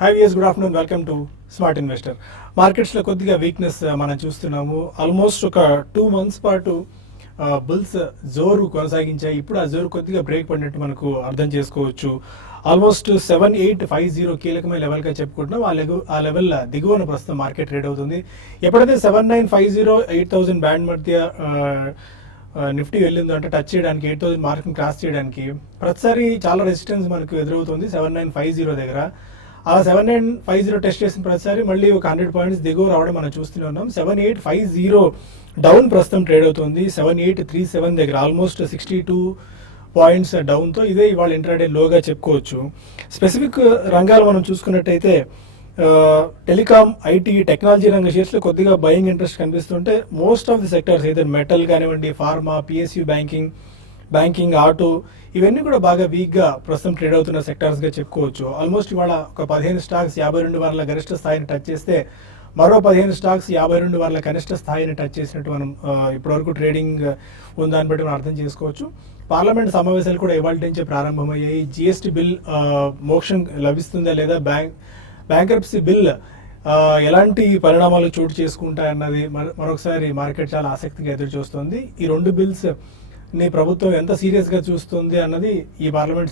High weirs, good afternoon. Welcome to smart investor. మార్కెట్స్లో కొద్దిగా weakness మనం చూస్తున్నాము. ఆల్మోస్ట్ ఒక 2 months పాటు బుల్స్ జోరు కొనసాగించాయి. ఇప్పుడు ఆ జోరు కొద్దిగా బ్రేక్ పడినట్టు మనకు అర్థం చేసుకోవచ్చు. ఆల్మోస్ట్ 7850 కీలకమైన లెవెల్గా చెప్పుకుంటున్నాం. ఆ లెవెల్ దిగువన ప్రస్తుతం మార్కెట్ ట్రేడ్ అవుతుంది. ఎప్పుడైతే 7950 8000 బ్యాండ్ మధ్య నిఫ్టీ వెళ్ళిందో, అంటే టచ్ చేయడానికి 8000 మార్క్ని క్రాస్ చేయడానికి ప్రతిసారి చాలా రెసిస్టెన్స్ మనకు ఎదురవుతుంది 7950 దగ్గర. ఆ 7950 టెస్ట్ చేసిన ప్రతిసారి మళ్ళీ ఒక 100 పాయింట్స్ దిగువ రావడం మనం చూస్తూనే ఉన్నాం. 7850 డౌన్ ప్రస్తుతం ట్రేడ్ అవుతుంది. 7837 దగ్గర ఆల్మోస్ట్ 62 పాయింట్స్ డౌన్తో ఇదే ఇవాళ ఇంట్రాడే లోగా చెప్పుకోవచ్చు. స్పెసిఫిక్ రంగాలు మనం చూసుకున్నట్టయితే టెలికామ్, ఐటీ, టెక్నాలజీ రంగ షేర్స్లో కొద్దిగా బయింగ్ ఇంట్రెస్ట్ కనిపిస్తుంటే మోస్ట్ ఆఫ్ ది సెక్టర్స్ అయితే మెటల్ కానివ్వండి, ఫార్మా, పిఎస్యూ బ్యాంకింగ్, ఆటో, ఇవన్నీ కూడా బాగా వీక్గా ప్రస్తుతం ట్రేడ్ అవుతున్న సెక్టార్స్గా చెప్పుకోవచ్చు. ఆల్మోస్ట్ ఇవాళ ఒక 15 స్టాక్స్ 52 వారాల గరిష్ట స్థాయిని టచ్ చేస్తే మరో 15 స్టాక్స్ 52 వారాల కనిష్ట స్థాయిని టచ్ చేసినట్టు మనం ఇప్పటివరకు ట్రేడింగ్ ఉందాన్ని బట్టి మనం అర్థం చేసుకోవచ్చు. పార్లమెంట్ సమావేశాలు కూడా ఇవాళ నుంచే ప్రారంభమయ్యాయి. జిఎస్టీ బిల్ మోక్షం లభిస్తుందా లేదా, బ్యాంక్రప్సీ బిల్ ఎలాంటి పరిణామాలు చోటు చేసుకుంటాయన్నది మరొకసారి మార్కెట్ చాలా ఆసక్తిగా ఎదురు చూస్తుంది. ఈ రెండు బిల్స్ ని ప్రభుత్వం ఎంత సీరియస్గా చూస్తుంది అన్నది ఈ పార్లమెంట్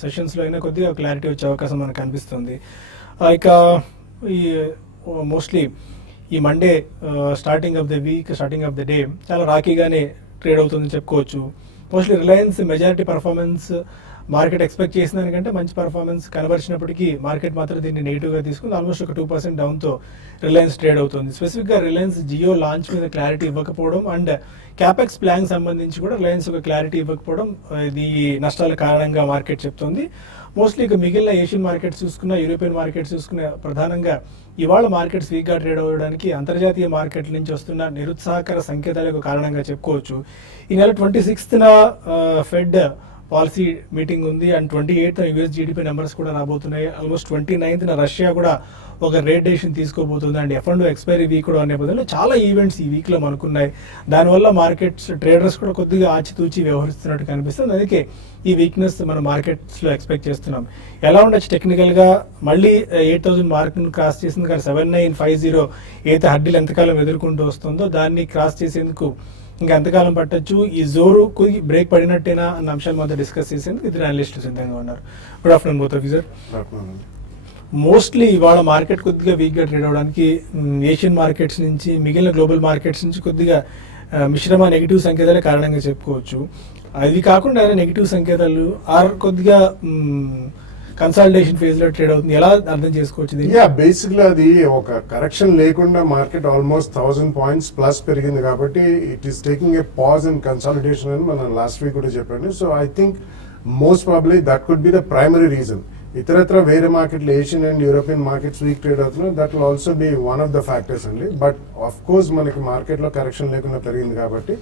సెషన్స్లో అయినా కొద్దిగా క్లారిటీ వచ్చే అవకాశం మనకు కనిపిస్తుంది. ఇక ఈ మోస్ట్లీ ఈ Monday starting of the day చాలా రాకీగానే ట్రేడ్ అవుతుందని చెప్పుకోవచ్చు. Mostly Reliance majority performance market expect చేసిన దానికంటే మంచి పర్ఫార్మెన్స్ కనబరిచినప్పటికీ మార్కెట్ మాత్రం దీన్ని నెగిటివ్గా తీసుకుంది. ఆల్మోస్ట్ ఒక 2% డౌన్తో రిలయన్స్ ట్రేడ్ అవుతుంది. స్పెసిఫిక్గా రిలయన్స్ జియో లాంచ్ మీద క్లారిటీ ఇవ్వకపోవడం అండ్ క్యాపెక్స్ ప్లాన్ సంబంధించి కూడా రిలయన్స్ ఒక క్లారిటీ ఇవ్వకపోవడం ఇది నష్టాల కారణంగా మార్కెట్ చెప్తుంది. మోస్ట్లీ ఇక మిగిలిన ఏషియన్ మార్కెట్స్ చూసుకున్న, యూరోపియన్ మార్కెట్స్ చూసుకున్న ప్రధానంగా ఇవాళ మార్కెట్స్ వీక్గా ట్రేడ్ అవ్వడానికి అంతర్జాతీయ మార్కెట్ల నుంచి వస్తున్న నిరుత్సాహకర సంకేతాలకు కారణంగా చెప్పుకోవచ్చు. ఈ నెల 26న ఫెడ్ పాలసీ మీటింగ్ ఉంది and 28th US GDP numbers కూడా రాబోతున్నాయి. ఆల్మోస్ట్ 29th రష్యా కూడా ఒక రేట్ డెసిషన్ తీసుకోబోతుంది అండ్ F&O ఎక్స్పైరీ వీక్ కూడా నేపథ్యంలో చాలా ఈవెంట్స్ ఈ వీక్లో మనకున్నాయి. దానివల్ల మార్కెట్స్ ట్రేడర్స్ కూడా కొద్దిగా ఆచితూచి వ్యవహరిస్తున్నట్టు కనిపిస్తుంది. అందుకే ఈ వీక్నెస్ మనం మార్కెట్స్లో ఎక్స్పెక్ట్ చేస్తున్నాం. ఎలా ఉండొచ్చు టెక్నికల్గా మళ్ళీ 8000 మార్క్ను క్రాస్ చేసింది కానీ 7950 అయితే హడ్డీలు ఎంతకాలం ఎదుర్కొంటూ వస్తుందో దాన్ని క్రాస్ చేసేందుకు ఇంకా ఎంతకాలం పట్టొచ్చు, ఈ జోరు కొద్ది బ్రేక్ పడినట్టేనా అన్న అంశాల మధ్య డిస్కస్ చేసేందుకు ఇద్దరు అనలిస్టులు సిద్ధంగా ఉన్నారు. Good afternoon both of you sir. Mostly ఇవాళ మార్కెట్ కొద్దిగా వీక్గా ట్రేడ్ అవడానికి ఏషియన్ మార్కెట్స్ నుంచి, మిగిలిన గ్లోబల్ మార్కెట్స్ నుంచి కొద్దిగా మిశ్రమ నెగిటివ్ సంకేతాలే కారణంగా చెప్పుకోవచ్చు. అది కాకుండా నెగిటివ్ సంకేతాలు కొద్దిగా కన్సాలిడేషన్ ఫేజ్ లో ట్రేడ్ అవుతుంది. ఎలా అర్థం చేసుకోవచ్చు? బేసిక్లీ అది ఒక కరెక్షన్ లేకుండా మార్కెట్ ఆల్మోస్ట్ 1000 points ప్లస్ పెరిగింది కాబట్టి it is taking a pause and consolidation అని మనం లాస్ట్ వీక్ కూడా చెప్పాను. So I think most probably that could be the primary reason. ఇతరత్ర వేరే మార్కెట్లు, Asian and European markets weak trade అవుతున్నాయి. That will also be one of the factors అండి. But of course మనకి మార్కెట్లో కరెక్షన్ లేకుండా పెరిగింది కాబట్టి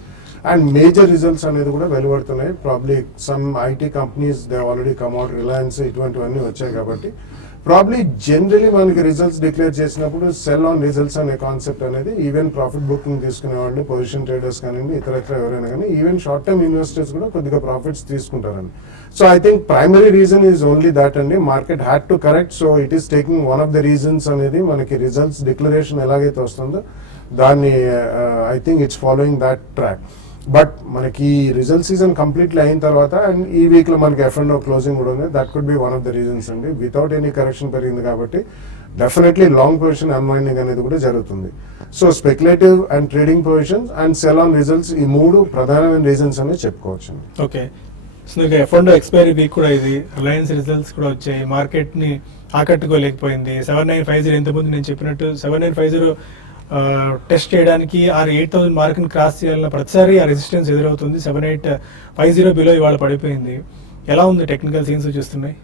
అండ్ మేజర్ రిజల్ట్స్ అనేది కూడా వెలువడుతున్నాయి. Probably some IT companies they already come out, Reliance ఇటువంటివన్నీ వచ్చాయి కాబట్టి ప్రాబ్లీ జనరలీ మనకి రిజల్ట్స్ డిక్లేర్ చేసినప్పుడు సెల్ ఆన్ రిజల్ట్స్ అనే కాన్సెప్ట్ అనేది ఈవెన్ ప్రాఫిట్ బుకింగ్ తీసుకునే వాళ్ళు, పొజిషన్ ట్రేడర్స్ కానివ్వండి, ఇతరత్ర ఎవరైనా కానీ ఈవెన్ షార్ట్ టర్మ్ ఇన్వెస్టర్స్ కూడా కొద్దిగా ప్రాఫిట్స్ తీసుకుంటారండి. So I think primary reason is only that అండి. Market had to correct. So it is taking one of the reasons అనేది మనకి రిజల్ట్స్ డిక్లరేషన్ ఎలాగైతే వస్తుందో దాన్ని I think it's following that track. But మనకి రిజల్ట్ సీజన్ కంప్లీట్లీ అయిన తర్వాత and ఈ వీక్ లో మనకి F&O క్లోజింగ్ కూడా ఉంది. That could B one of the reasons అండి. వితౌట్ ఎనీ కరెక్షన్ పెరిగింది కాబట్టి డెఫినెట్లీ లాంగ్ పొజిషన్ అన్వైండింగ్ అనేది కూడా జరుగుతుంది. So speculative and trading positions and cell on results, ఈ మూడు ప్రధానమైన రీజన్స్ అనేది చెప్పుకోవచ్చు. ఓకే, F&O ఎక్స్పైరీ వీక్ కూడా ఇది, రిలయన్స్ రిజల్ట్స్ కూడా వచ్చాయి, మార్కెట్ ని ఆకట్టుకోలేకపోయింది. 7950 ఇంతకుముందు నేను చెప్పినట్టు 7950 టెస్ట్ చేయడానికి 8000 మార్క్ని క్రాస్ చేయాలన్న ప్రతిసారి ఆ రెసిస్టెన్స్ ఎదురవుతుంది. 7850 బిలో ఇవాళ పడిపోయింది. ఎలా ఉంది టెక్నికల్ సీన్స్ చూస్తున్నాయి?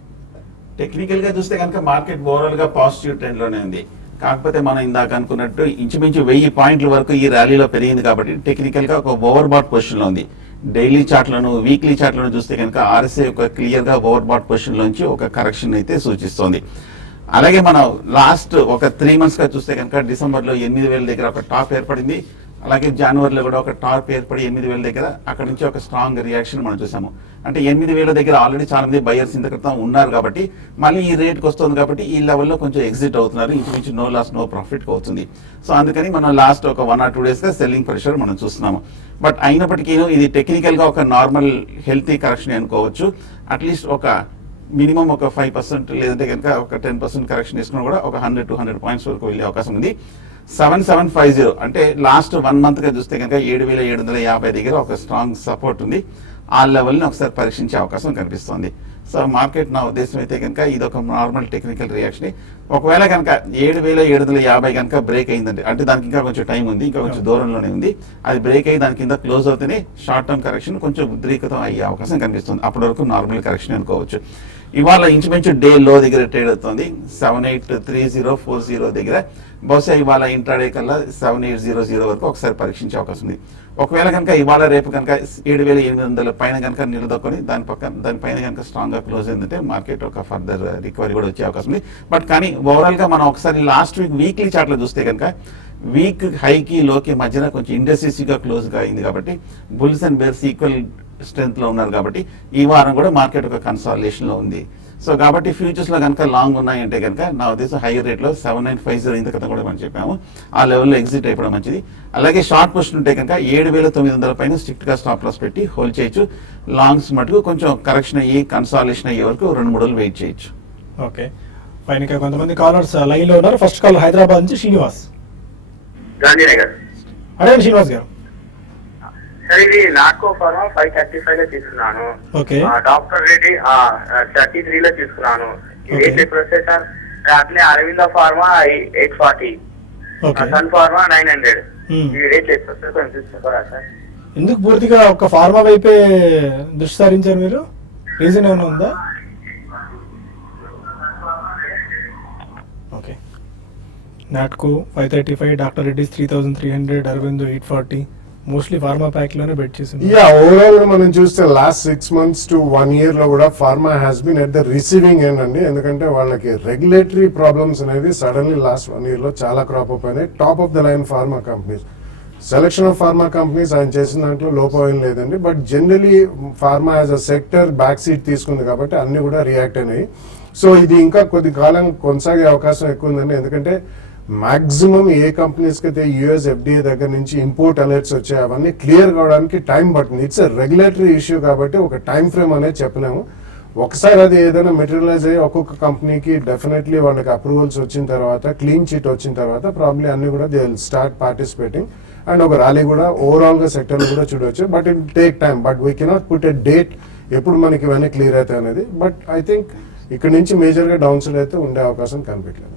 టెక్నికల్ గా చూస్తే కనుక మార్కెట్ ఓవరాల్ గా పాజిటివ్ ట్రెండ్ లోనే ఉంది. కాకపోతే మనం ఇందాక అనుకున్నట్టు ఇంచుమించు 1000 పాయింట్ల వరకు ఈ ర్యాలీలో పెరిగింది కాబట్టి టెక్నికల్ గా ఒక ఓవర్ బాట్ పొజిషన్ లో ఉంది. డైలీ చార్ట్లను, వీక్లీ చార్ట్లను చూస్తే కనుక RSI ఒక క్లియర్ గా ఓవర్ బాట్ పొజిషన్ లోంచి ఒక కరెక్షన్ అయితే సూచిస్తోంది. అలాగే మనం లాస్ట్ ఒక 3 months గా చూస్తే కనుక డిసెంబర్ లో 8000 దగ్గర ఒక టాప్ ఏర్పడింది. అలాగే జనవరిలో కూడా ఒక టాప్ ఏర్పడి 8,000 దగ్గర అక్కడ నుంచి ఒక స్ట్రాంగ్ రియాక్షన్ మనం చూసాము. అంటే 8,000 దగ్గర ఆల్రెడీ చాలా మంది బయర్స్ ఇంత క్రితం ఉన్నారు కాబట్టి మళ్ళీ ఈ రేట్కి వస్తుంది కాబట్టి ఈ లెవెల్లో కొంచెం ఎగ్జిట్ అవుతున్నారు. ఇంచుమించు నో లాస్ నో ప్రాఫిట్ అవుతుంది. సో అందుకని మనం లాస్ట్ ఒక 1 or 2 days గా సెల్లింగ్ ప్రెషర్ మనం చూస్తున్నాము. బట్ అయినప్పటికీ ఇది టెక్నికల్ గా ఒక నార్మల్ హెల్తీ కరెక్షన్ అనుకోవచ్చు. అట్లీస్ట్ ఒక మినిమం ఒక 5% లేదంటే కనుక ఒక 10% కరెక్షన్ తీసుకున్నా కూడా ఒక 100 to 100 పాయింట్స్ వరకు వెళ్ళే అవకాశం ఉంది. 7750 అంటే లాస్ట్ 1 month గా చూస్తే కనుక 7,750 దగ్గర ఒక స్ట్రాంగ్ సపోర్ట్ ఉంది. ఆ లెవెల్ని ఒకసారి పరీక్షించే అవకాశం కనిపిస్తుంది. సో మార్కెట్ నా ఉద్దేశం అయితే కనుక ఇది ఒక నార్మల్ టెక్నికల్ రియాక్షన్. ఒకవేళ కనుక 7,750 కనుక బ్రేక్ అయిందండి, అంటే దానికి ఇంకా కొంచెం టైం ఉంది, ఇంకా కొంచెం దూరంలోనే ఉంది. అది బ్రేక్ అయ్యి దాని కింద క్లోజ్ అవుతేనే షార్ట్ టర్మ్ కరెక్షన్ కొంచెం ఉద్రీకతం అయ్యే అవకాశం కనిపిస్తుంది. అప్పటి వరకు నార్మల్ కరెక్షన్ అనుకోవచ్చు. ఇవాళ ఇంచుమించు డే లో దగ్గర ట్రేడ్ అవుతుంది 783040 దగ్గర. బహుశా ఇవాళ ఇంట్రాడే కల్లా 7800 వరకు ఒకసారి పరీక్షించే అవకాశం ఉంది. ఒకవేళ కనుక ఇవాళ రేపు కనుక 7,800 పైన కనుక నిలదొక్కొని దానిపైన కనుక స్ట్రాంగ్ గా క్లోజ్ అయిందంటే మార్కెట్ ఒక ఫర్దర్ రికవరీ కూడా వచ్చే అవకాశం ఉంది. బట్ కానీ ఓవరాల్ గా మనం ఒకసారి లాస్ట్ వీక్లీ చార్ట్లో చూస్తే కనుక వీక్ హైకి లోకి మధ్యన కొంచెం ఇండెసిసివ్గా క్లోజ్ గా అయింది కాబట్టి bulls and bears equal strength లో ఉన్నారు కాబట్టి ఈ వారం కూడా మార్కెట్ ఒక కన్సాలిడేషన్ లో ఉంది. సో కాబట్టి ఫ్యూచర్స్ లో కనుక లాంగ్ ఉన్నాయంటే కనుక నా ఉద్దేశం హైయర్ రేట్ లో 7950 ఇంత క్రితం కూడా మనం చెప్పాము, ఆ లెవెల్లో ఎగ్జిట్ అయిపోవడం మంచిది. అలాగే షార్ట్ పొజిషన్ ఉంటే కనుక 7,900 పైన స్ట్రిక్ట్ గా స్టాప్ లాస్ పెట్టి హోల్డ్ చేయొచ్చు. లాంగ్స్ మటుకు కొంచెం కరెక్షన్ అయ్యి కన్సాలిడేషన్ అయ్యే వరకు 2-3 రోజులు వెయిట్ చేయొచ్చు. Okay fine. ఇంకా కొంతమంది కాలర్స్ లైన్ లో ఉన్నారు. ఫస్ట్ కాల్ హైదరాబాద్ నుంచి శ్రీనివాస్. గాంధీనగర్. అడగండి శ్రీనివాస్ గారు. సార్ ఇది నాట్కో ఫార్మా 535 లో తీసుకున్నాను. ఓకే. డాక్టర్ రెడ్డి 33 లో తీసుకున్నాను. ఓకే. రేట్ ఎప్పుడు వస్తాయి సార్? అట్లే అరవింద ఫార్మా 840, ఓకే. సన్ ఫార్మా 900. Hmm. ఈ రేట్లు ఎప్పుడు వస్తాయి కొంచెం చూసుకోరా సార్? ఎందుకు పూర్తిగా ఒక ఫార్మా వైపే దృష్టి సారించారు మీరు? రీజన్ ఏమైనా ఉందా? Okay. Natco 535, Doctor Reddy's 3300, Aurobindo 840, mostly pharma pack లోనే బెట్ చేసింది. యా ఓవరాల్ గా మనం చూస్తే లాస్ట్ 6 months to 1 year లో కూడా pharma has been at the receiving end అండి. ఎందుకంటే వాళ్ళకి రెగ్యులేటరీ ప్రాబ్లమ్స్ అనేది సడన్లీ లాస్ట్ 1 year లో చాలా క్రాప్ అప్ అయినాయి. Top of the line pharma companies, selection of pharma companies ఆయన చేసిన దాంట్లో లోపం ఏం లేదండి. But generally pharma as a sector back seat తీసుకుంది కాబట్టి అన్ని కూడా రియాక్ట్ అయినాయి. సో ఇది ఇంకా కొద్ది కాలం కొనసాగే అవకాశం ఎక్కువ ఉందండి. ఎందుకంటే మాక్సిమం ఏ కంపెనీస్ కి అయితే యూఎస్ FDA దగ్గర నుంచి ఇంపోర్ట్ అలర్ట్స్ వచ్చాయి అవన్నీ క్లియర్ కావడానికి టైం పడుతుంది. ఇట్స్ ఎ రెగ్యులేటరీ ఇష్యూ కాబట్టి ఒక టైం ఫ్రేమ్ అనేది చెప్పలేము. ఒకసారి అది ఏదైనా మెటీరియలైజ్ అయ్యి ఒక్కొక్క కంపెనీకి డెఫినెట్లీ వాళ్ళకి అప్రూవల్స్ వచ్చిన తర్వాత క్లీన్ చిట్ వచ్చిన తర్వాత ప్రాబ్లీ అన్ని కూడా they will start participating and ఒక ర్యాలీ కూడా ఓవరాల్ గా సెక్టర్ లో కూడా చూడవచ్చు. But it take time. But we cannot put a date ఎప్పుడు మనకి ఇవన్నీ క్లియర్ అవుతాయి అనేది. బట్ ఐ థింక్ ఇక్కడ నుంచి మేజర్ గా డౌన్ సైడ్ అయితే ఉండే అవకాశం కనిపించలేదు.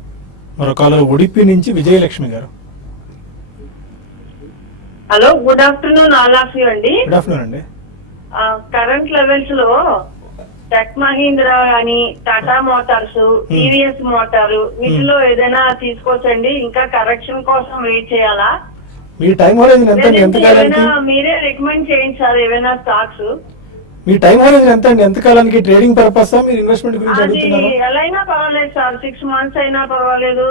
మరో కాలర్ ఉడిపి నుంచి విజయలక్ష్మి గారు. Hello, good afternoon all of you అండి. గుడ్ ఆఫ్టర్నూన్ అండి. కరెంట్ లెవెల్స్ లో టెక్ మహీంద్రా గాని, టాటా మోటార్స్, టీవీఎస్ మోటార్ వీటిలో ఏదైనా తీసుకోవచ్చండి? ఇంకా కరెక్షన్ కోసం వెయిట్ చేయాలా? మీ టైం హోరైజన్ ఎంత అండి? ఎంత కాలానికి? మీరే రికమెండ్ చేయండి సార్ ఏవైనా స్టాక్స్. మీ టైం హోరైజన్ ఎంత అండి? ఎంత కాలానికి? ట్రేడింగ్ పర్పస్ మీరు ఇన్వెస్ట్మెంట్ గురించి అది అడుగుతున్నారు? ఎలా అయినా పర్వాలేదు సార్, 6 months అయినా పర్వాలేదు.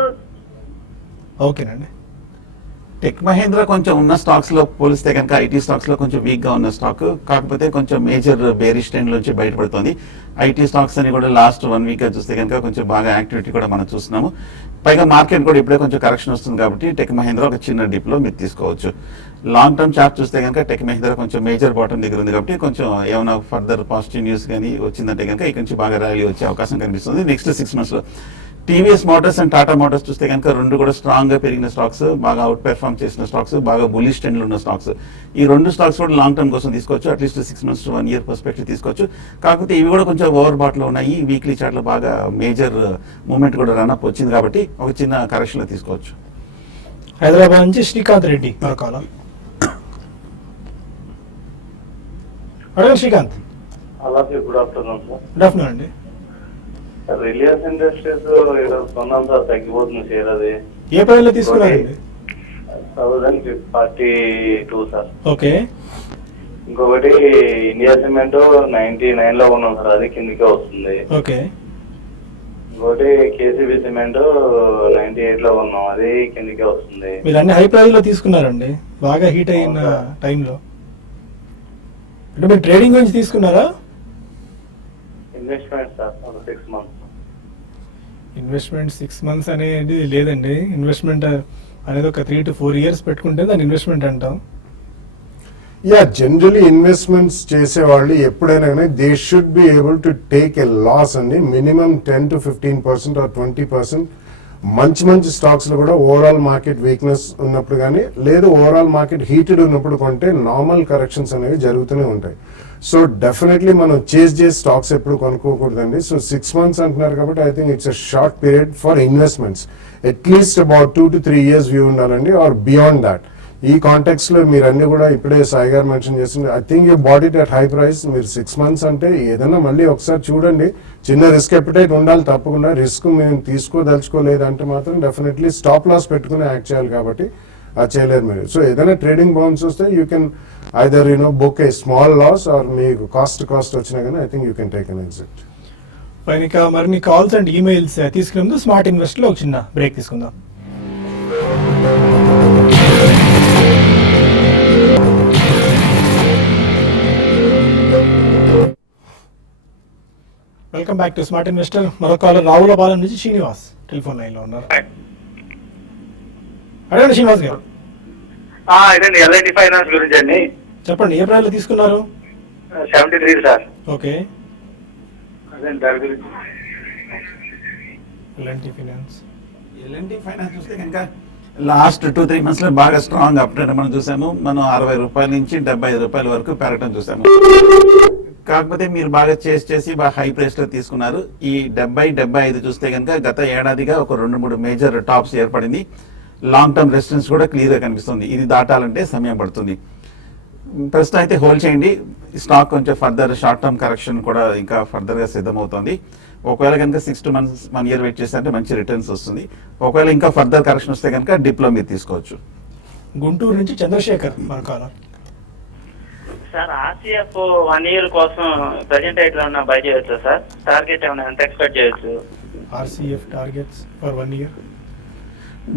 ఓకేనండి. టెక్ మహేంద్ర కొంచెం ఉన్న స్టాక్స్ లో పోలిస్తే కనుక ఐటీ స్టాక్స్ లో కొంచెం వీక్ గా ఉన్న స్టాక్, కాకపోతే కొంచెం మేజర్ బేరిష్ ట్రెండ్ నుంచి బయటపడుతుంది. ఐటీ స్టాక్స్ అని కూడా లాస్ట్ 1 week గా చూస్తే కనుక కొంచెం బాగా యాక్టివిటీ కూడా మనం చూస్తున్నాము. పైగా మార్కెట్ కూడా ఇప్పుడే కొంచెం కరెక్షన్ వస్తుంది కాబట్టి టెక్ మహేంద్ర ఒక చిన్న డిప్ లో మీరు తీసుకోవచ్చు. లాంగ్ టర్మ్ చార్ట్ చూస్తే కనుక టెక్ మహేంద్ర కొంచెం మేజర్ బాటం దగ్గర ఉంది కాబట్టి కొంచెం ఏమైనా ఫర్దర్ పాజిటివ్ న్యూస్ కానీ వచ్చిందంటే కనుక ఇక్కడ నుంచి బాగా ర్యాలీ వచ్చే అవకాశం కనిపిస్తుంది నెక్స్ట్ 6 months లో. TVS Motors and Tata Motors చూస్తే కనుక రెండు కూడా స్ట్రాంగ్ గా పెరిగిన స్టాక్స్, బాగా అవుట్ పెర్ఫార్మ్ చేసిన స్టాక్స్, బాగా బులిష్ ట్రెండ్ ఉన్న స్టాక్స్. ఈ రెండు స్టాక్స్ కూడా లాంగ్ టర్మ్ కోసం తీసుకోవచ్చు. At least 6 months to 1 year perspective తీసుకోవచ్చు. కాకపోతే ఇవి కూడా కొంచెం ఓవర్ బాట్ లో ఉన్నాయి. వీక్లీ చార్ట్ లో బాగా మేజర్ మూవ్మెంట్ కూడా రన్అప్ వచ్చింది కాబట్టి ఒక చిన్న కరెక్షన్ లో తీసుకోవచ్చు. హైదరాబాద్ నుంచి శ్రీకాంత్ రెడ్డి మరొక. అడగండి శ్రీకాంత్. అలాగే good afternoon sir. Good afternoon అండి. రిలయన్స్ ఇండస్ట్రీస్ కొన్నాం సార్, తగ్గిపోతుంది షేర్. అది ఏ ప్రైస్ లో తీసుకున్నారండి? 1042 సార్. ఓకే. ఇంకొకటి ఇండియా సిమెంట్ 99 లో ఉన్నాం సార్, అది కిందకే వస్తుంది. ఓకే. ఇంకోటి కేసీబీ సిమెంట్ 98 లో ఉన్నాం, అది కిందకే వస్తుంది. మీరు అన్ని హై ప్రైస్ లో తీసుకున్నారండి, బాగా హీట్ అయిన టైంలో. అంటే మీరు ట్రేడింగ్ గురించి తీసుకున్నారా? ఇన్వెస్ట్మెంట్ సార్ ఒక 6 months. ఇన్వెస్ట్మెంట్ 6 months అనేది లేదండి. ఇన్వెస్ట్మెంట్ అనేది ఒక 3 to 4 years పెట్టుకుంటే దాన్ని ఇన్వెస్ట్మెంట్ అంటాం. యా, జనరలీ ఇన్వెస్ట్మెంట్స్ చేసే వాళ్ళు ఎప్పుడైనా కానీ they should be able to take a loss అండి. మినిమం 10 to 15% ఆర్ 20% మంచి మంచి స్టాక్స్ లో కూడా ఓవరాల్ మార్కెట్ వీక్నెస్ ఉన్నప్పుడు కానీ లేదు ఓవరాల్ మార్కెట్ హీటెడ్ ఉన్నప్పుడు కొంటే నార్మల్ కరెక్షన్స్ అనేవి జరుగుతూనే ఉంటాయి. సో డెఫినెట్లీ మనం చేసే స్టాక్స్ ఎప్పుడు కొనుక్కోకూడదండి. సో 6 months అంటున్నారు కాబట్టి I think it's a short period for investments. At least about 2 to 3 years view ఉండాలండి, ఆర్ బియాండ్ దాట్. ఈ కాంటెక్స్ట్ లో మీరు అన్ని కూడా ఇప్పుడే సాయి గారు మెన్షన్ చేసింది. I think you bought it at high price. మీరు 6 months అంటే ఏదైనా మళ్ళీ ఒకసారి చూడండి. చిన్న రిస్క్ ఎపిటైట్ ఉండాలి తప్పకుండా. రిస్క్ మేము తీసుకోదలుచుకోలేదు అంటే మాత్రం డెఫినెట్లీ స్టాప్ లాస్ పెట్టుకుని యాక్ట్ చేయాలి, కాబట్టి అది చేయలేరు మీరు. సో ఏదైనా ట్రేడింగ్ బౌన్స్ వస్తే you can either book a small loss or మీకు కాస్ట్ వచ్చినా కానీ I think you can take an exit. పైన ఇక మరిన్ని కాల్స్ అండ్ ఈమెయిల్స్ తీసుకునే ముందు స్మార్ట్ ఇన్వెస్ట్ లో ఒక చిన్న బ్రేక్ తీసుకుందాం. Welcome back to smart investor. మరో కాలర్ రావులపాలెం నుంచి శ్రీనివాస్ టెలిఫోన్ లైన్ లో ఉన్నారు. అడగండి శ్రీనివాస్ గారు. ఇదండి ఎల్ఐటి ఫైనాన్స్ గురించి అండి. చెప్పండి, ఏ ప్రైస్ లో తీసుకున్నారు? 73 సార్. ఓకే, అదే దాని గురించి. L&T finance. ఎల్ఎన్టీ ఫైనాన్స్ చూస్తే కనుక లాస్ట్ 2-3 months లో బాగా స్ట్రాంగ్ అప్ ట్రెండ్ మనం చూసాము. మనం 60 రూపాయల నుంచి 75 రూపాయల వరకు పెరగడం చూసాము. కాకపోతే మీరు బాగా చేసి బాగా హై ప్రైస్ లో తీసుకున్నారు. ఈ 70-75 చూస్తే కనుక గత ఏడాదిగా ఒక 2-3 మేజర్ టాప్స్ ఏర్పడింది. లాంగ్ టర్మ్ రెసిస్టెన్స్ కూడా క్లియర్ గా కనిపిస్తుంది. ఇది దాటాలంటే సమయం పడుతుంది. ప్రస్తుతం అయితే హోల్డ్ చేయండి. స్టాక్ కొంచెం ఫర్దర్ షార్ట్ టర్మ్ కరెక్షన్ కూడా ఇంకా ఫర్దర్ గా సిద్ధమవుతుంది. ఒకవేళ కనుక 6 to 1 year వెయిట్ చేస్తే మంచి రిటర్న్స్ వస్తుంది. ఒకవేళ ఇంకా ఫర్దర్ కరెక్షన్ వస్తే కనుక డిప్ లో మీరు తీసుకోవచ్చు. గుంటూరు నుంచి చంద్రశేఖర్ మన కాలర్. సార్ ఆర్సీఎఫ్ 1 year కోసం ప్రెజెంట్ రేట్ లో ఉన్న బై చేయొచ్చు సార్? టార్గెట్ ఏమైనా ఎంత ఎక్స్పెక్ట్ చేయొచ్చు? ఆర్సీఎఫ్ టార్గెట్స్ ఫర్ 1 year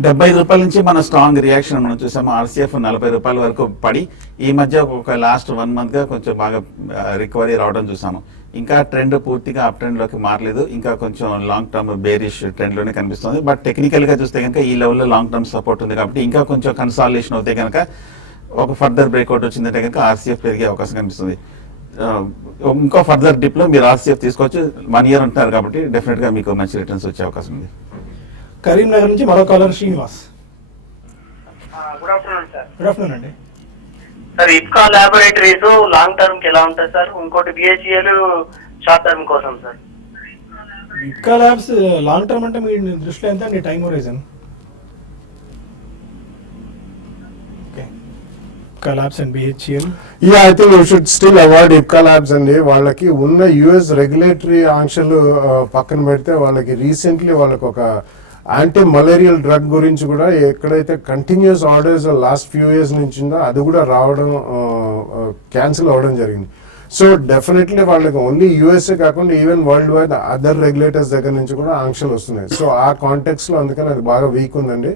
75 రూపాయల నుంచి మన స్ట్రాంగ్ రియాక్షన్ మనం చూసాము. ఆర్సీఎఫ్ 40 రూపాయల వరకు పడి ఈ మధ్య ఒక లాస్ట్ 1 month గా కొంచెం బాగా రికవరీ రావడం చూసాము. ఇంకా ట్రెండ్ పూర్తిగా అప్ ట్రెండ్ లోకి మారలేదు. ఇంకా కొంచెం లాంగ్ టర్మ్ బేరిష్ ట్రెండ్ లోనే కనిపిస్తుంది. బట్ టెక్నికల్ గా చూస్తే కనుక ఈ లెవెల్లో లాంగ్ టర్మ్ సపోర్ట్ ఉంది కాబట్టి ఇంకా కొంచెం కన్సాలిడేషన్ అవుతే కనుక ఒక ఫర్దర్ బ్రేక్అవుట్ వచ్చిందంటే కనుక ఆర్సీఎఫ్ పెరిగే అవకాశం కనిపిస్తుంది. ఇంకో ఫర్దర్ డిప్ లో మీరు ఆర్సీఎఫ్ తీసుకోవచ్చు. 1 year ఉంటారు కాబట్టి డెఫినెట్ గా మీకు మంచి రిటర్న్స్ వచ్చే అవకాశం ఉంది. కరీంనగర్ నుంచి మరో caller Srinivas. Good afternoon sir. Good afternoon అండి. Sir Ipca laboratories long term కి ఎలా ఉంటుంది సార్? ఇంకోటి బిహెచ్ఎల్ షార్ట్ టర్మ్ కోసం sir. Ipca labs long term అంటే మీ దృష్టిలో ఎంత అండి time horizon? Okay, Ipca labs and BHEL. Yeah, I think you should still avoid Ipca labs అండి. వాళ్ళకి ఉన్న యుఎస్ రెగ్యులేటరీ ఆంక్షలు పక్కన పెడితే వాళ్ళకి రీసెంట్లీ వాళ్ళకి ఒక యాంటీ మలేరియల్ డ్రగ్ గురించి కూడా ఎక్కడైతే continuous orders last few years నుంచి ఉందో అది కూడా రావడం క్యాన్సిల్ అవ్వడం జరిగింది. సో డెఫినెట్లీ వాళ్ళకి ఓన్లీ యూఎస్ఏ కాకుండా even world wide other regulators దగ్గర నుంచి కూడా ఆంక్షలు వస్తున్నాయి. సో ఆ కాంటెక్స్ట్ లో అందుకని అది బాగా వీక్ ఉందండి.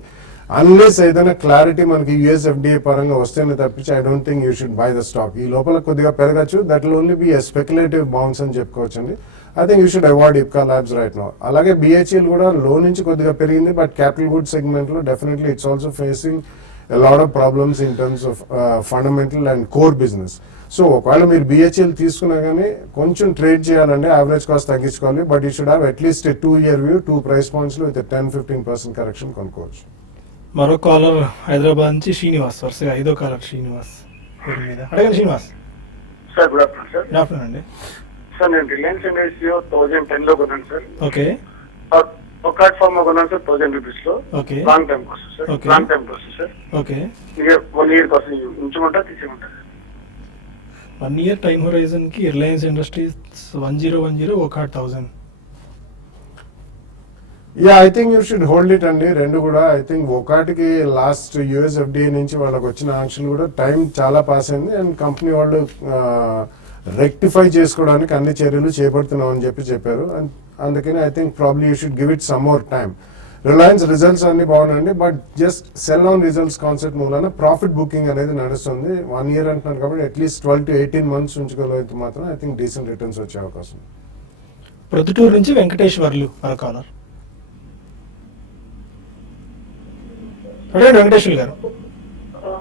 అన్లెస్ ఏదైనా క్లారిటీ మనకి యుఎస్ ఎఫ్డిఏ పరంగా వస్తేనే తప్పించి I don't think you should buy the stock. ఈ లోపల కొద్దిగా పెరగచ్చు, that will only be a speculative bounce అని చెప్పుకోవచ్చు అండి. I think you should avoid Ipca labs right now. అలాగే బిహెచ్ఎల్ కూడా లో నుంచి కొద్దిగా పెరిగింది, బట్ క్యాపిటల్ గుడ్ సెగ్మెంట్ లో definitely it's also facing a lot of problems in terms of fundamental and core business. So ఒకవేళ మీరు బిహెచ్ఎల్ తీసుకున్నా కానీ కొంచెం ట్రేడ్ చేయాలంటే యావరేజ్ కాస్ట్ తగ్గించుకోవాలి, but you should have at least 2 year view 2 price points లో 10-15% correction కొనుక్కోవచ్చు. మరో కాలర్ హైదరాబాద్ నుంచి శ్రీనివాస్, వరుసగా 5వ కాలర్ శ్రీనివాస్ పేరు మీద. అడగండి Srinivas. Sir good afternoon sir. Good afternoon అండి. సార్ నేను రిలయన్స్ ఇండస్ట్రియో 2010 లో కొన్నాను సార్. ఓకే. ఒక ఫార్మ్ కొన్నాను సార్ 1000 రూపీస్ లో. ఓకే. లాంగ్ టైం కోసం సార్. Okay. లాంగ్ టైం కోసం సార్. ఓకే. 1 year కోసం ఉంచమంటారా తీసేయమంటారా? 1 year టైం హోరైజన్ కి రిలయన్స్ ఇండస్ట్రీస్ 1010 ఒక 1000. Yeah, I think you should hold it అండి. రెండు కూడా ఐ థింక్ ఒకటికి లాస్ట్ యుఎస్ ఎఫ్డిఏ నుంచి వాళ్ళకి వచ్చిన ఆంక్షలు కూడా టైం చాలా పాస్ అయింది అండ్ కంపెనీ వాళ్ళు రెక్టిఫై చేసుకోవడానికి అన్ని చర్యలు చేపడుతున్నామని చెప్పారు. అండ్ అందుకని I think probably you should give it some more time. Reliance results అన్ని బాగున్నాయండి, but just cell on results concept మూలన ప్రాఫిట్ బుకింగ్ అనేది నడుస్తుంది. 1 year అంటున్నారు కాబట్టి అట్లీస్ట్ 12 to 18 months ఉంచుకోగలిగితే మాత్రం ఐ థింక్ డీసెంట్ రిటర్న్స్ వచ్చే అవకాశం. ప్రొద్దుటూరు నుంచి వెంకటేశ్వర్లు మరో కాలర్. అడగండి వెంకటేశ్వర్లు గారు.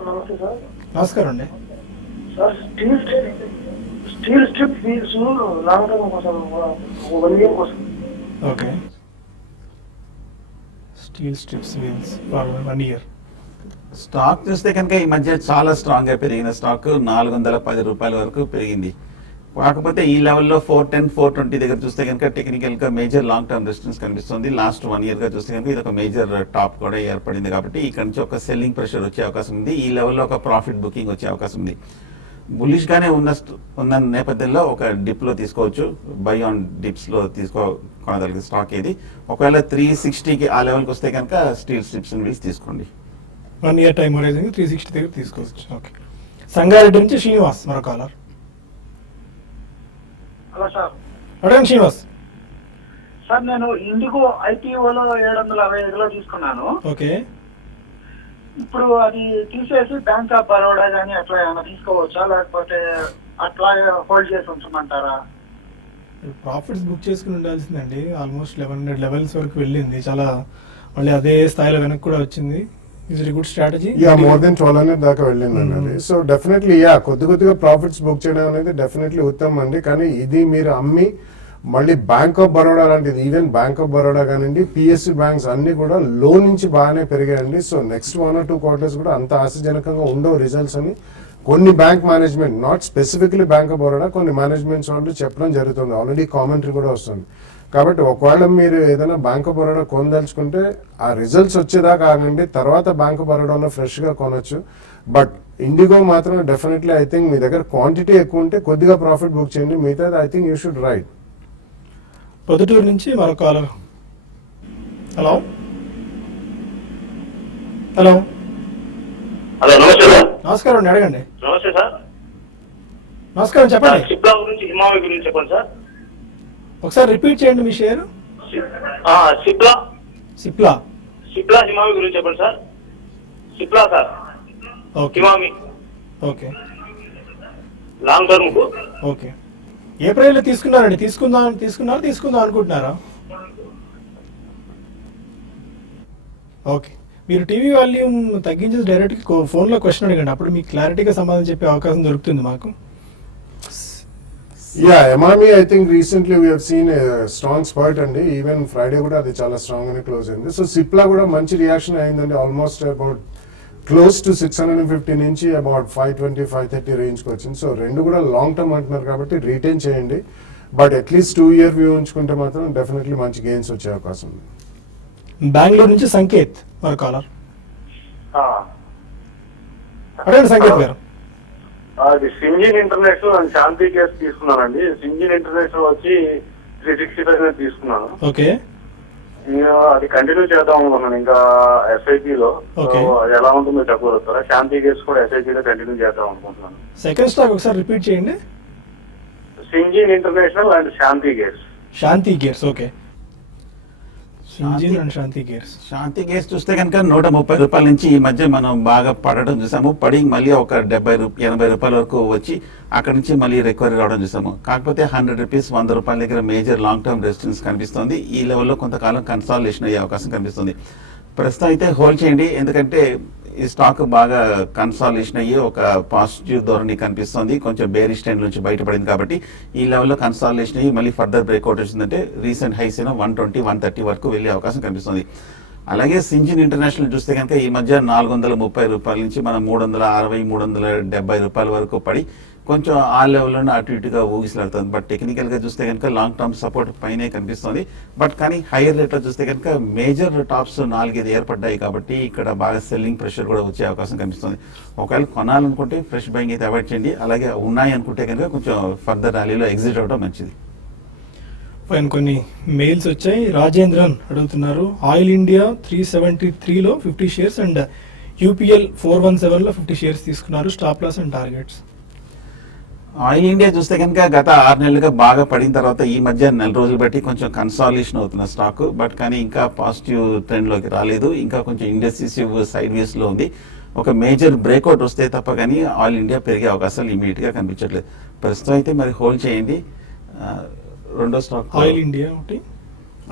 నమస్తే సార్. నమస్కారం అండి. Sir steel strip wheels long term కోసం 1 year కోసం. Okay, steel strips wheels for 1 year. Stock చూస్తే కనుక ఈ మధ్య చాలా స్ట్రాంగ్ గా పెరిగిన స్టాక్ 410 రూపాయల వరకు పెరిగింది. కాకపోతే ఈ లెవెల్లో 410, 420 దగ్గర చూస్తే కనుక టెక్నికల్ గా మేజర్ లాంగ్ టర్మ్ రెసిస్టెన్స్ కనిపిస్తుంది. లాస్ట్ 1 year గా చూస్తే కనుక ఇది ఒక మేజర్ టాప్ కూడా ఏర్పడింది కాబట్టి ఇక్కడ నుంచి ఒక సెల్లింగ్ ప్రెషర్ వచ్చే అవకాశం ఉంది. ఈ లెవెల్లో ఒక ప్రాఫిట్ బుకింగ్ వచ్చే అవకాశం ఉంది. బులిష్ గానే ఉన్న నేపథ్యంలో ఒక డిప్ లో తీసుకోవచ్చు, బై ఆన్ డిప్స్ లో కొనగలిగే స్టాక్ ఏది. ఒకవేళ 360కి ఆ లెవెల్కి వస్తే కనుక స్టీల్ స్ట్రిప్స్ వీల్స్ తీసుకోండి. 1 year టైం హోరైజన్ 360 దగ్గర తీసుకోవచ్చు. ఓకే, సంగారెడ్డి నుంచి శ్రీనివాస్ మరో కాలర్. Hello sir. అడగండి శ్రీనివాస్. సార్ నేను ఇండిగో ఐపీఓలో 755లో తీసుకున్నాను. ఓకే, ఇప్పుడు అది తీసేసి బ్యాంక్ ఆఫ్ బరోడా కానీ అట్లా ఏమైనా తీసుకోవచ్చా, లేకపోతే అట్లా హోల్డ్ చేసి ఉంచమంటారా? ప్రాఫిట్స్ బుక్ చేసుకుని ఉండాల్సిందండి. ఆల్మోస్ట్ 1100 లెవెల్స్ వరకు వెళ్ళింది, చాలా మళ్ళీ అదే స్థాయిలో వెనక్కి కూడా వచ్చింది. Is it good strategy? More than 1200 దాకా వెళ్ళిందండి అది. సో డెఫినెట్లీ కొద్దిగా ప్రాఫిట్స్ బుక్ చేయడం అనేది డెఫినెట్లీ ఉత్తమం అండి. కానీ ఇది మీరు అమ్మి మళ్ళీ బ్యాంక్ ఆఫ్ బరోడా లాంటిది, ఈవెన్ బ్యాంక్ ఆఫ్ బరోడా కానివ్వండి, పిఎస్యూ బ్యాంక్స్ అన్ని కూడా లో నుంచి బాగానే పెరిగాయండి. సో నెక్స్ట్ 1 or 2 quarters కూడా అంత ఆశాజనకంగా ఉండవు రిజల్ట్స్ అని కొన్ని bank management, not specifically bank of Baroda, కొన్ని మేనేజ్మెంట్స్ వాళ్ళు చెప్పడం జరుగుతుంది. ఆల్రెడీ కామెంటరీ కూడా వస్తుంది. కాబట్టి ఒకవేళ మీరు ఏదైనా బ్యాంక్ ఆఫ్ బరోడా కొనదలుచుకుంటే ఆ రిజల్ట్స్ వచ్చేదాకా ఆగండి, తర్వాత బ్యాంక్ ఆఫ్ బరోడాలో ఫ్రెష్గా కొనొచ్చు. బట్ ఇండిగో మాత్రం డెఫినెట్లీ ఐ థింక్ మీ దగ్గర క్వాంటిటీ ఎక్కువ ఉంటే కొద్దిగా ప్రాఫిట్ బుక్ చేయండి. మిగతా I think you should write. Proddatur నుంచి మరో కాలర్. హలో హలో హలో, నమస్తే సార్. నమస్కారం అండి, అడగండి. నమస్తే సార్. నమస్కారం, చెప్పండి. సిప్లా గురించి, హిమామి గురించి చెప్పండి సార్. ఒకసారి రిపీట్ చేయండి మీ షేర్. సిప్లా సిప్లా సిప్లా హిమామి గురించి చెప్పండి sir. Cipla sir, okay హిమామి okay long term కు. ఓకే, ఏ ప్రైస్లో తీసుకున్నారండి? తీసుకుందాం అనుకుంటున్నారా? ఓకే, మీరు టీవీ వాల్యూమ్ తగ్గించేసి డైరెక్ట్గా ఫోన్లో క్వశ్చన్ అడగండి, అప్పుడు మీకు క్లారిటీగా సమాధానం చెప్పే అవకాశం దొరుకుతుంది మాకు. Emami I think recently we have seen strong spurt అండి. ఈవెన్ ఫ్రైడే కూడా అది చాలా స్ట్రాంగ్ గానే క్లోజ్ అయింది. సో సిప్లా కూడా మంచి రియాక్షన్ అయిందండి. ఆల్మోస్ట్ అబౌట్ క్లోజ్ టు 650 నుంచి అబౌట్ 520, 530 రేంజ్కి వచ్చింది. సో రెండు కూడా లాంగ్ టర్మ్ అంటున్నారు కాబట్టి రిటైన్ చేయండి. బట్ అట్లీస్ట్ 2 year వ్యూ ఉంచుకుంటే మాత్రం డెఫినెట్లీ మంచి గెయిన్స్ వచ్చే అవకాశం ఉంది. బెంగళూరు నుంచి సంకేత్ మరో కాలర్. అడగండి సంకేత్ గారు. అది Syngene international and Shanti case తీసుకున్నానండి. సింజిన్ ఇంటర్నేషనల్ వచ్చి 365 తీసుకున్నాను. ఓకే, అది కంటిన్యూ చేద్దాం అనుకున్నాను ఇంకా ఎస్ఐపి లో. అది ఎలా ఉంటుందో చెప్పగలుగుతారా? శాంతి కేసు కూడా ఎస్ఐపి లో కంటిన్యూ చేద్దాం అనుకుంటున్నాను. సెకండ్ స్టాక్ ఒకసారి రిపీట్ చేయండి. Syngene international and Shanti gears. Shanti gears. Okay, Syngene and Shanti gears. Shanti gears చూస్తే కనుక 130 రూపాయల నుంచి ఈ మధ్య మనం బాగా పడడం చూసాము. పడి మళ్ళీ ఒక 80 రూపాయల వరకు వచ్చి అక్కడ నుంచి మళ్ళీ రికవరీ రావడం చూసాము. కాకపోతే 100 రూపీస్, 100 రూపాయల దగ్గర మేజర్ లాంగ్ టర్మ్ రెసిస్టెన్స్ కనిపిస్తుంది. ఈ లెవెల్లో కొంతకాలం కన్సాలిడేషన్ అయ్యే అవకాశం కనిపిస్తుంది. ప్రస్తుతం అయితే హోల్డ్ చేయండి, ఎందుకంటే ఈ స్టాక్ బాగా కన్సాలిడేషన్ అయ్యి ఒక పాజిటివ్ ధోరణి కనిపిస్తుంది. కొంచెం బేరిష్ ట్రెండ్ నుంచి బయటపడింది కాబట్టి ఈ లెవెల్లో కన్సాలిడేషన్ అయ్యి మళ్ళీ ఫర్దర్ బ్రేక్అవుట్ వచ్చిందంటే రీసెంట్ హైస్ 120, 130 వరకు వెళ్ళే అవకాశం కనిపిస్తుంది. అలాగే సింజిన్ ఇంటర్నేషనల్ చూస్తే కనుక ఈ మధ్య 430 రూపాయల నుంచి మనం 360, 370 రూపాయల వరకు పడి కొంచెం ఆ లెవెల్లోనే అటు ఇటుగా ఊగిసలాడుతుంది. బట్ టెక్నికల్ గా చూస్తే కనుక లాంగ్ టర్మ్ సపోర్ట్ పైనే కనిపిస్తుంది. బట్ కానీ హైయర్ రేట్లో చూస్తే కనుక మేజర్ టాప్స్ 4-5 ఏర్పడ్డాయి కాబట్టి ఇక్కడ బాగా సెల్లింగ్ ప్రెషర్ కూడా వచ్చే అవకాశం కనిపిస్తుంది. ఒకవేళ కొనాలనుకుంటే ఫ్రెష్ బయింగ్ అయితే అవాయిడ్ చేయండి. అలాగే ఉన్నాయి అనుకుంటే కనుక కొంచెం ఫర్దర్ ర్యాలీలో ఎగ్జిట్ అవడం మంచిది. పైన కొన్ని మెయిల్స్ వచ్చాయి. రాజేంద్రన్ అడుగుతున్నారు, ఆయిల్ ఇండియా 373లో 50 షేర్స్ అండ్ యూపీఎల్ 417లో 50 షేర్స్ తీసుకున్నారు. Stop loss and targets. Oil India చూస్తే కనుక గత 6 నెలలుగా బాగా పడిన తర్వాత ఈ మధ్య నెల రోజులు బట్టి కొంచెం కన్సాలిడేషన్ అవుతున్న స్టాక్, బట్ కానీ ఇంకా పాజిటివ్ ట్రెండ్ లోకి రాలేదు. ఇంకా కొంచెం ఇండెసిసివ్ సైడ్ వేస్ లో ఉంది. ఒక మేజర్ బ్రేక్అవుట్ వస్తే తప్ప కానీ ఆయిల్ ఇండియా పెరిగే అవకాశాలు ఇమీడియట్ గా కనిపించట్లేదు. ప్రస్తుతం అయితే మరి హోల్డ్ చేయండి. రెండో స్టాక్ ఆయిల్ ఇండియా ఒకటి,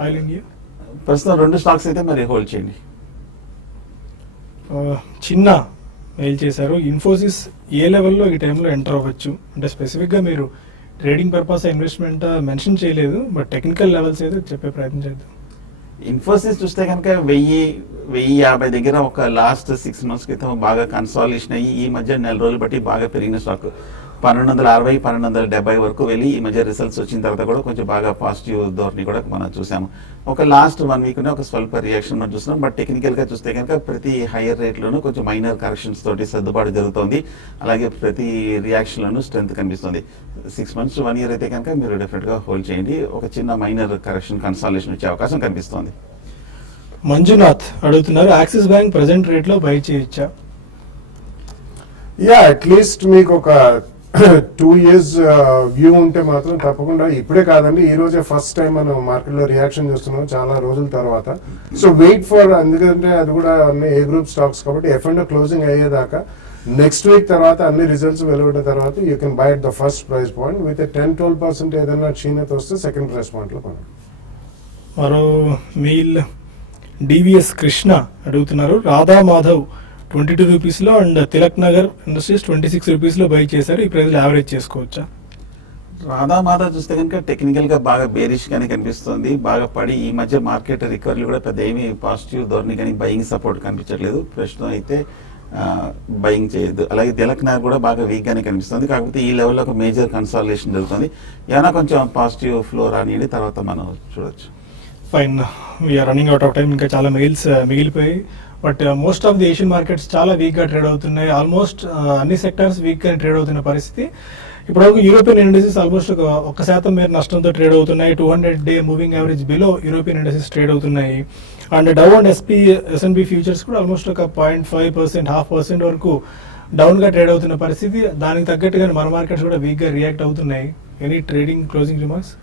ఆయిల్ ఇండియా ప్రస్తుతం 2 స్టాక్స్ అయితే మరి హోల్డ్ చేయండి. చిన్న మెయిల్ చేశారు, ఇన్ఫోసిస్ ఏ లెవెల్లో ఈ టైంలో ఎంటర్ అవ్వచ్చు అంటే స్పెసిఫిక్గా మీరు ట్రేడింగ్ పర్పస్ ఇన్వెస్ట్మెంట్ మెన్షన్ చేయలేదు, బట్ టెక్నికల్ లెవెల్స్ అయితే చెప్పే ప్రయత్నం చేద్దాం. ఇన్ఫోసిస్ చూస్తే కనుక 1050 దగ్గర ఒక లాస్ట్ 6 months క్రితం బాగా కన్సాలిడేషన్ అయ్యి ఈ మధ్య నెల రోజులు బట్టి బాగా పెరిగిన స్టాక్ 1260 1270 వరకు వెళ్ళి ఈ మధ్య రిజల్ట్స్ వచ్చిన తర్వాత కూడా కొంచెం బాగా పాజిటివ్ ధోరణి కూడా మనం చూసాము. ఒక లాస్ట్ 1 week ఒక స్వల్ప రియాక్షన్ మనం చూస్తున్నాం. బట్ టెక్నికల్ గా చూస్తే కనుక ప్రతి హైయర్ రేట్ లోనూ కొంచెం మైనర్ కరెక్షన్స్ తోటి సర్దుబాటు జరుగుతుంది. అలాగే ప్రతి రియాక్షన్ లోనూ స్ట్రెంత్ కనిపిస్తుంది. 6 months to 1 year అయితే కనుక మీరు డెఫినెట్ గా హోల్డ్ చేయండి. ఒక చిన్న మైనర్ కరెక్షన్ కన్సాలిడేషన్ వచ్చే అవకాశం కనిపిస్తుంది. మంజునాథ్ అడుగుతున్నారు, యాక్సిస్ బ్యాంక్ ప్రెసెంట్ రేట్ లో బై చేయొచ్చా? యా, అట్లీస్ట్ మీకు ఒక 2 years వ్యూ ఉంటే మాత్రం తప్పకుండా, ఇప్పుడే కాదండి, ఈ రోజే ఫస్ట్ టైం మనం మార్కెట్లో రియాక్షన్ చూస్తున్నాం చాలా రోజుల తర్వాత. సో వెయిట్ ఫర్, ఎందుకంటే అది కూడా అన్ని ఏ గ్రూప్ స్టాక్స్ కాబట్టి F&O క్లోజింగ్ అయ్యేదాకా నెక్స్ట్ వీక్ తర్వాత అన్ని రిజల్ట్స్ వెలువడిన తర్వాత you can buy at the first price point with 10-12% ఏదైనా క్షీణత వస్తే సెకండ్ ప్రైస్ పాయింట్లో కొనండి. మరో మెయిల్ డివిఎస్ కృష్ణ అడుగుతున్నారు, రాధా మాధవ్ 22 రూపీస్లో అండ్ తిలక్ నగర్ ఇండస్ట్రీస్ 26 రూపీస్లో బై చేశారు. ఈ ప్రైస్లో యావరేజ్ చేసుకోవచ్చా? రాధామాధ చూస్తే కనుక టెక్నికల్ గా బాగా బేరిష్ గానే కనిపిస్తుంది. బాగా పడి ఈ మధ్య మార్కెట్ రికవరీ కూడా పెద్ద ఏమి పాజిటివ్ ధోరణి కానీ బయింగ్ సపోర్ట్ కనిపించట్లేదు. ప్రస్తుతం అయితే బయింగ్ చేయొద్దు. అలాగే తిలక్ నగర్ కూడా బాగా వీక్ గానే కనిపిస్తుంది. కాకపోతే ఈ లెవెల్లో ఒక మేజర్ కన్సాలిడేషన్ జరుగుతుంది. ఏమైనా కొంచెం పాజిటివ్ ఫ్లో రానియండి, తర్వాత మనం చూడొచ్చు. Fine, we're running out of time. ఇంకా చాలా మెయిల్స్ మిగిలిపోయి, but most of the Asian markets చాలా వీక్గా ట్రేడ్ అవుతున్నాయి. ఆల్మోస్ట్ అన్ని సెక్టార్స్ వీక్గా ట్రేడ్ అవుతున్న పరిస్థితి. ఇప్పటివరకు యూరోపియన్ ఇండస్ట్రీస్ ఆల్మోస్ట్ 1% మేర నష్టంతో ట్రేడ్ అవుతున్నాయి. 200-day moving average below European industries trade అవుతున్నాయి. And Dow and S&P futures కూడా ఆల్మోస్ట్ ఒక 0.5%, 0.5% వరకు డౌన్గా ట్రేడ్ అవుతున్న పరిస్థితి. దానికి తగ్గట్టుగా మన మార్కెట్స్ కూడా వీక్గా రియాక్ట్ అవుతున్నాయి. Any trading closing remarks?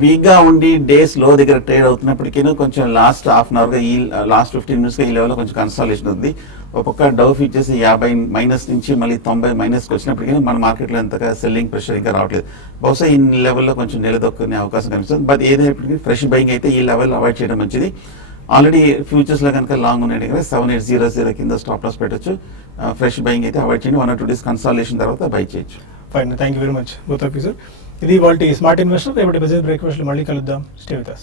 Week గా ఉండి డేస్ లో దగ్గర ట్రేడ్ అవుతున్నప్పటికీ కొంచెం లాస్ట్ హాఫ్ అన్ అవర్ గా ఈ లాస్ట్ 15 minutes గా ఈ లెవెల్ లో కొంచెం కన్సాలిడేషన్ ఉంది. ఒక్కొక్క డౌ ఫీచర్స్ 50 మైనస్ నుంచి మళ్ళీ 90 మైనస్ వచ్చినప్పటికీ మన మార్కెట్ లో ఎంతగా సెల్లింగ్ ప్రెషర్ ఇంకా రావట్లేదు. బహుశా ఈ లెవెల్లో కొంచెం నిలదొక్కునే అవకాశం కనిపిస్తుంది. బట్ ఏదైనప్పటికీ ఫ్రెష్ బయింగ్ అయితే ఈ లెవెల్ అవాయిడ్ చేయడం మంచిది. ఆల్రెడీ ఫ్యూచర్స్ లో కనుక లాంగ్ ఉన్నాయి దగ్గర 7800 కింద స్టాప్ లాస్ పెట్టచ్చు. ఫ్రెష్ బయింగ్ అయితే అవాయిడ్ చేయండి. 1 or 2 days కన్సాలిడేషన్ తర్వాత బై చేయొచ్చు. Fine, thank you very much both of you sir. ఇది వాళ్ళ స్మార్ట్ ఇన్వెస్టర్. రేపటి బిజినెస్ బ్రేక్ఫాస్ట్ మళ్ళీ కలుద్దాం. Stay with us.